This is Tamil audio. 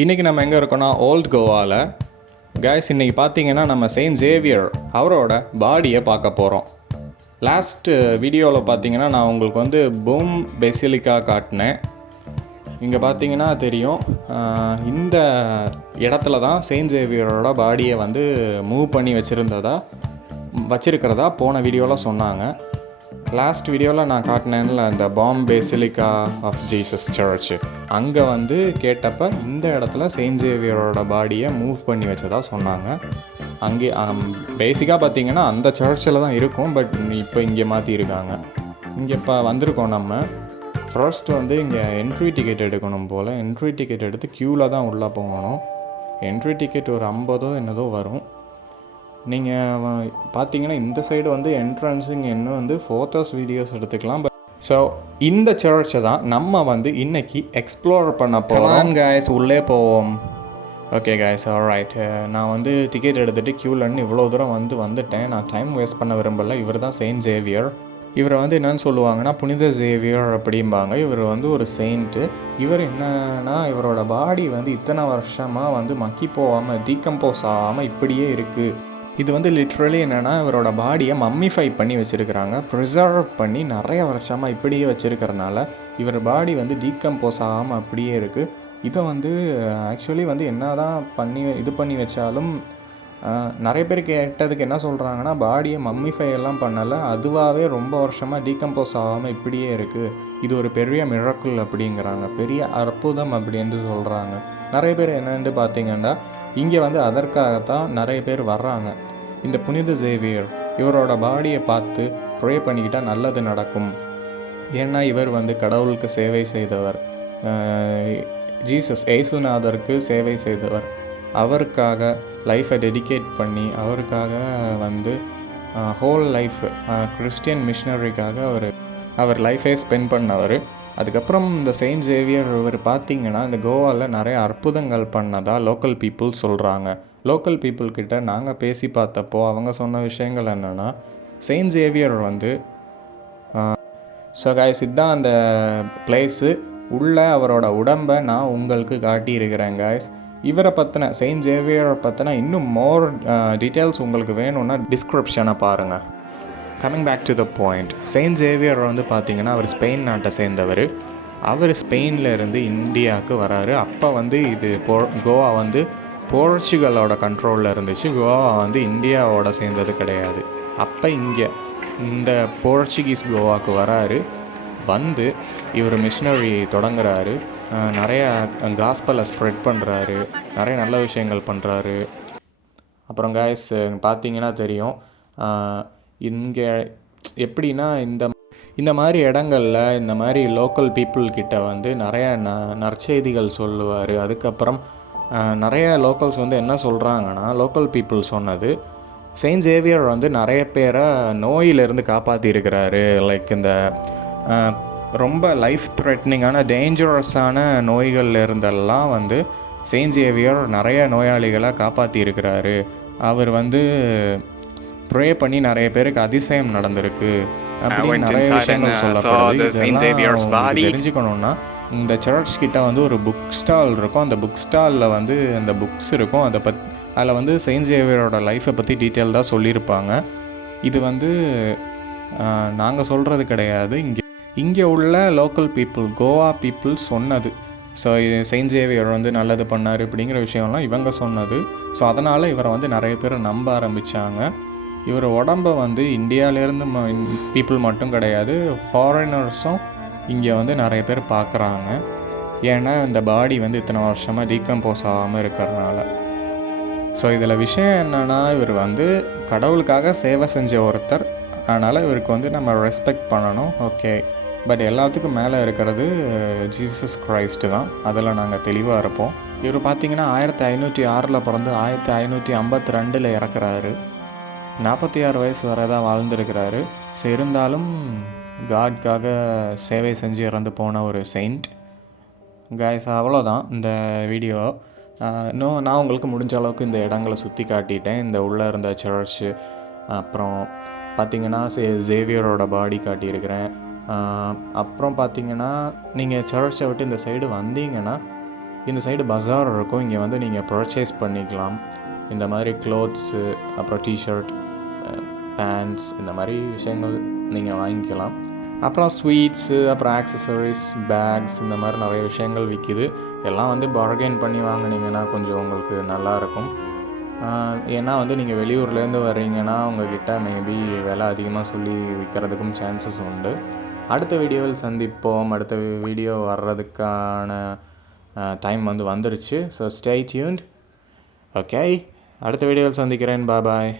இன்றைக்கி நம்ம எங்கே இருக்கோன்னா ஓல்ட் கோவாவில். கைஸ், இன்றைக்கி பார்த்தீங்கன்னா நம்ம செயின்ட் ஜேவியர் அவரோட பாடியை பார்க்க போகிறோம். லாஸ்ட்டு வீடியோவில் பார்த்தீங்கன்னா நான் உங்களுக்கு பூம் பெசிலிக்கா காட்டினேன். இங்கே பார்த்தீங்கன்னா தெரியும், இந்த இடத்துல தான் செயின்ட் ஜேவியரோட பாடியை மூவ் பண்ணி வச்சுருக்கிறதா போன வீடியோவில் சொன்னாங்க. லாஸ்ட் வீடியோவில் நான் காட்டினேன்ல இந்த Bom basilica of Jesus church, அங்கே கேட்டப்போ இந்த இடத்துல செயின்ட் ஜேவியரோட பாடியை மூவ் பண்ணி வச்சதாக சொன்னாங்க. அங்கே பேசிக்காக பார்த்திங்கன்னா அந்த சர்ச்சில் தான் இருக்கும், பட் இப்போ இங்கே மாற்றிருக்காங்க. இங்கே இப்போ வந்திருக்கோம் நம்ம. ஃபர்ஸ்ட் இங்கே என்ட்ரி டிக்கெட் எடுக்கணும் போல். என்ட்ரி டிக்கெட் எடுத்து க்யூவில் தான் உள்ளே போகணும். என்ட்ரி டிக்கெட் ஒரு 50 என்னதோ வரும். நீங்கள் பார்த்தீங்கன்னா இந்த சைடு என்ட்ரன்ஸுங்க இன்னும் ஃபோட்டோஸ் வீடியோஸ் எடுத்துக்கலாம். ஸோ இந்த சர்ச்சை தான் நம்ம இன்றைக்கி எக்ஸ்ப்ளோர் பண்ண போகிறோம். கைஸ், உள்ளே போவோம். Okay guys, alright. நான் டிக்கெட் எடுத்துகிட்டு க்யூலன்னு இவ்வளோ தூரம் வந்துட்டேன். நான் டைம் வேஸ்ட் பண்ண விரும்பலை. இவர் தான் செயின்ட் ஜேவியர். இவரை என்னென்னு சொல்லுவாங்கன்னா புனித ஜேவியர் அப்படிம்பாங்க. இவர் ஒரு செயிண்ட்டு. இவர் என்னன்னா இவரோட பாடி இத்தனை வருஷமாக மக்கி போகாமல் டீகம்போஸ் ஆகாமல் இப்படியே இருக்குது. இது லிட்ரலி என்னென்னா இவரோட பாடியை மம்மிஃபை பண்ணி வச்சுருக்கிறாங்க, ப்ரிசர்வ் பண்ணி நிறைய வருஷமாக இப்படியே வச்சுருக்கிறனால இவர் பாடி டீகம்போஸ் ஆகாமல் அப்படியே இருக்குது. இதை ஆக்சுவலி என்ன தான் பண்ணி வச்சாலும் நிறைய பேர் கேட்டதுக்கு என்ன சொல்கிறாங்கன்னா பாடியை மம்மிஃபை எல்லாம் பண்ணலை, அதுவாகவே ரொம்ப வருஷமாக டீகம்போஸ் ஆகாமல் இப்படியே இருக்குது. இது ஒரு பெரிய மிரக்கிள் அப்படிங்கிறாங்க, பெரிய அற்புதம் அப்படின்னு சொல்கிறாங்க. நிறைய பேர் என்னென்னு பார்த்தீங்கன்னா இங்கே அதற்காகத்தான் நிறைய பேர் வர்றாங்க. இந்த புனித ஜேவியர் இவரோட பாடியை பார்த்து ப்ரே பண்ணிக்கிட்டால் நல்லது நடக்கும். ஏன்னா இவர் கடவுளுக்கு சேவை செய்தவர், ஜீசஸ் ஏசுநாதருக்கு சேவை செய்தவர். அவருக்காக லைஃப்பை டெடிகேட் பண்ணி அவருக்காக ஹோல் லைஃப் கிறிஸ்டியன் மிஷினரிக்காக அவர் லைஃபை ஸ்பெண்ட் பண்ணவர். அதுக்கப்புறம் இந்த செயின்ட் ஜேவியர் இவர் பார்த்திங்கன்னா இந்த கோவாவில் நிறைய அற்புதங்கள் பண்ணதாக லோக்கல் பீப்புள் சொல்கிறாங்க. லோக்கல் பீப்புள்கிட்ட நாங்கள் பேசி பார்த்தப்போ அவங்க சொன்ன விஷயங்கள் என்னென்னா, செயின்ட் ஜேவியர் ஸோ கைஸ், இதுதான் அந்த பிளேஸு. உள்ள அவரோட உடம்பை நான் உங்களுக்கு காட்டியிருக்கிறேன் கைஸ். இவரை பற்றின செயின்ட் ஜேவியரை பற்றின இன்னும் மோர் டீட்டெயில்ஸ் உங்களுக்கு வேணும்னா டிஸ்கிரிப்ஷனை பாருங்கள். Coming back to the point, Saint Xavier பார்த்திங்கன்னா அவர் ஸ்பெயின் நாட்டை சேர்ந்தவர். அவர் ஸ்பெயினில் இருந்து இந்தியாவுக்கு வராரு. அப்போ இது கோவா போர்ச்சுகலோட கண்ட்ரோலில் இருந்துச்சு. கோவா இந்தியாவோட சேர்ந்தது கிடையாது. அப்போ இங்கே இந்த போர்ச்சுகீஸ் கோவாவுக்கு வராரு. இவர் மிஷினரி தொடங்குறாரு. நிறைய காஸ்பலை ஸ்ப்ரெட் பண்ணுறாரு, நிறைய நல்ல விஷயங்கள் பண்ணுறாரு. அப்புறம் கைஸ் பார்த்தீங்கன்னா தெரியும், இங்கே எப்படின்னா இந்த மாதிரி இடங்களில் இந்த மாதிரி லோக்கல் பீப்புள்கிட்ட நிறைய நற்செய்திகள் சொல்லுவார். அதுக்கப்புறம் நிறைய லோக்கல்ஸ் என்ன சொல்கிறாங்கன்னா, லோக்கல் பீப்புள் சொன்னது செயின்ட் ஜேவியர் நிறைய பேரை நோயிலிருந்து காப்பாற்றிருக்கிறாரு. லைக் இந்த ரொம்ப லைஃப் த்ரெட்னிங்கான டேஞ்சரஸான நோய்கள் இருந்தெல்லாம் செயின்ட் ஜேவியர் நிறைய நோயாளிகளை காப்பாற்றிருக்கிறாரு. அவர் ப்ரே பண்ணி நிறைய பேருக்கு அதிசயம் நடந்திருக்கு அப்படின்னு நிறைய விஷயங்கள் சொல்லப்படுது. தெரிஞ்சுக்கணுன்னா இந்த சர்ச் கிட்ட ஒரு புக் ஸ்டால் இருக்கும். அந்த புக் ஸ்டாலில் அந்த புக்ஸ் இருக்கும். அதில் செயின்ட் ஜேவியரோட லைஃப்பை பற்றி டீட்டெயில்டாக சொல்லியிருப்பாங்க. இது நாங்கள் சொல்கிறது கிடையாது, இங்கே உள்ள லோக்கல் பீப்புள், கோவா பீப்புள் சொன்னது. ஸோ செயின்ட் ஜேவியர் நல்லது பண்ணார் அப்படிங்கிற விஷயம்லாம் இவங்க சொன்னது. ஸோ அதனால் இவரை நிறைய பேர் நம்ப ஆரம்பித்தாங்க. இவர் உடம்பை இந்தியாவிலேருந்து பீப்புள் மட்டும் கிடையாது, ஃபாரினர்ஸும் இங்கே நிறைய பேர் பார்க்குறாங்க. ஏன்னா இந்த பாடி இத்தனை வருஷமாக டீகம்போஸ் ஆகாமல் இருக்கிறனால. ஸோ இதில் விஷயம் என்னென்னா, இவர் கடவுளுக்காக சேவை செஞ்ச ஒருத்தர். அதனால் இவருக்கு நம்ம ரெஸ்பெக்ட் பண்ணணும். ஓகே, பட் எல்லாத்துக்கும் மேலே இருக்கிறது ஜீசஸ் கிரைஸ்ட்டு தான். அதில் நாங்கள் தெளிவாக இருப்போம். இவர் பார்த்திங்கன்னா 1506 பிறந்து 1552 இறக்குறாரு. 46 வயசு வரை தான் வாழ்ந்துருக்கிறாரு. ஸோ இருந்தாலும் காட்காக சேவை செஞ்சு இறந்து போன ஒரு செயிண்ட். கைஸ், அவ்வளோதான் இந்த வீடியோ. நான் உங்களுக்கு முடிஞ்ச அளவுக்கு இந்த இடங்களை சுற்றி காட்டிட்டேன். இந்த உள்ளே இருந்த சர்ச்சு, அப்புறம் பார்த்திங்கன்னா ஜேவியரோட பாடி காட்டியிருக்கிறேன். அப்புறம் பார்த்திங்கன்னா நீங்கள் சர்ச்சை விட்டு இந்த சைடு வந்தீங்கன்னா இந்த சைடு பஜார் இருக்கும், இங்கே வந்து நீங்கள் பர்ச்சேஸ் பண்ணிக்கலாம். இந்த மாதிரி க்ளோத்ஸு, அப்புறம் டிஷர்ட், பேண்ட்ஸ், இந்த மாதிரி விஷயங்கள் நீங்கள் வாங்கிக்கலாம். அப்புறம் ஸ்வீட்ஸு, அப்புறம் ஆக்சசரிஸ், பேக்ஸ், இந்த மாதிரி நிறைய விஷயங்கள் விற்கிது. எல்லாம் வந்து பார்கெயின் பண்ணி வாங்கினீங்கன்னா கொஞ்சம் உங்களுக்கு நல்லாயிருக்கும். ஏன்னா வந்து நீங்கள் வெளியூர்லேருந்து வர்றீங்கன்னா உங்கள்கிட்ட மேபி விலை அதிகமாக சொல்லி விற்கிறதுக்கும் சான்சஸ் உண்டு. அடுத்த வீடியோவில் சந்திப்போம். அடுத்த வீடியோ வர்றதுக்கான டைம் வந்து வந்துருச்சு. So stay tuned. ஓகே, அடுத்த வீடியோவில் சந்திக்கிறேன். பாய்.